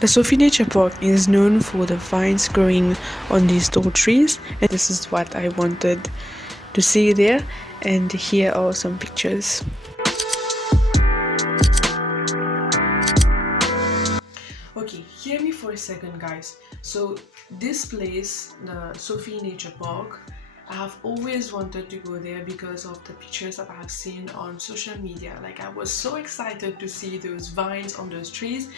The SOPHIE Nature Park is known for the vines growing on these tall trees, and this is what I wanted to see there, and here are some pictures. Okay, hear me for a second, guys. So this place, the SOPHIE Nature Park, I have always wanted to go there because of the pictures that I have seen on social media. Like, I was so excited to see those vines on those trees,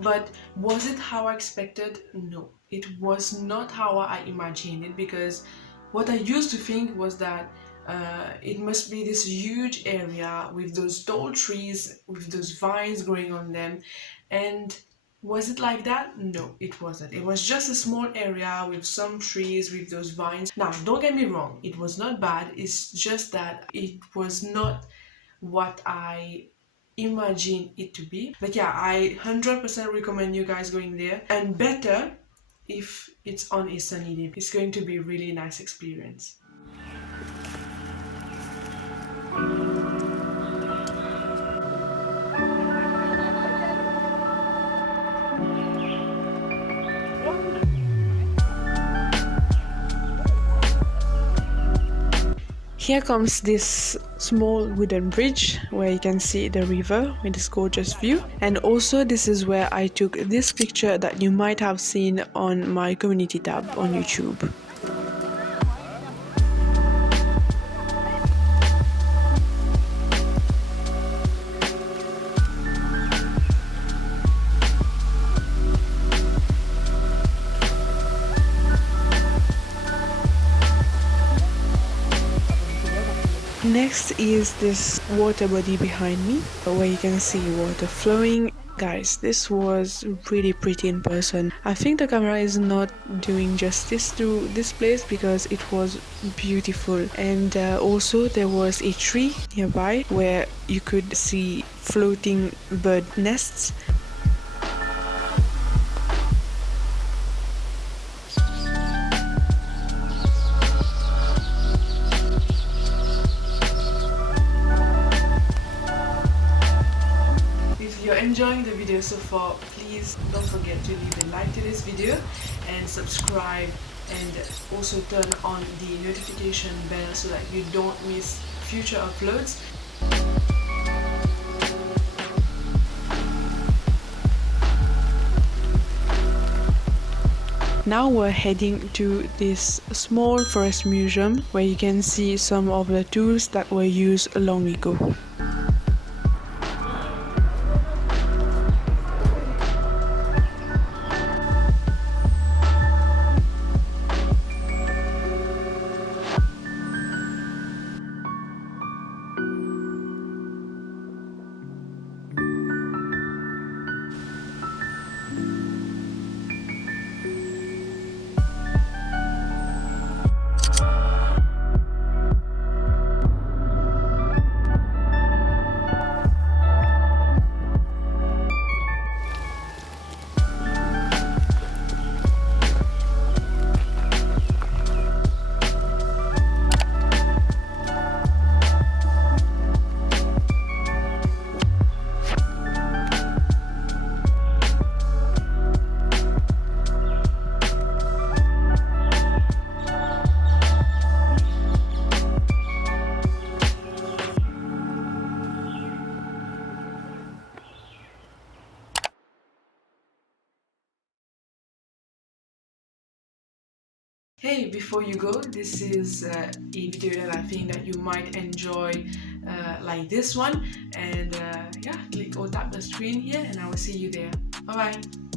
but was it how I expected? No, it was not how I imagined it, because what I used to think was that it must be this huge area with those tall trees, with those vines growing on them, and was it like that? No, it wasn't. It was just a small area with some trees with those vines. Now, don't get me wrong, it was not bad. It's just that it was not what I imagined it to be. But yeah, I 100% recommend you guys going there, and better if it's on a sunny day. It's going to be a really nice experience. Here comes this small wooden bridge where you can see the river with this gorgeous view, and also this is where I took this picture that you might have seen on my community tab on YouTube. Next is this water body behind me where you can see water flowing. Guys, this was really pretty in person. I think the camera is not doing justice to this place because it was beautiful, and also there was a tree nearby where you could see floating bird nests. If you're enjoying the video so far, please don't forget to leave a like to this video and subscribe, and also turn on the notification bell so that you don't miss future uploads. Now we're heading to this small forest museum where you can see some of the tools that were used long ago. Hey, before you go, this is a video that I think that you might enjoy, like this one, and yeah, click or tap the screen here and I will see you there. Bye bye.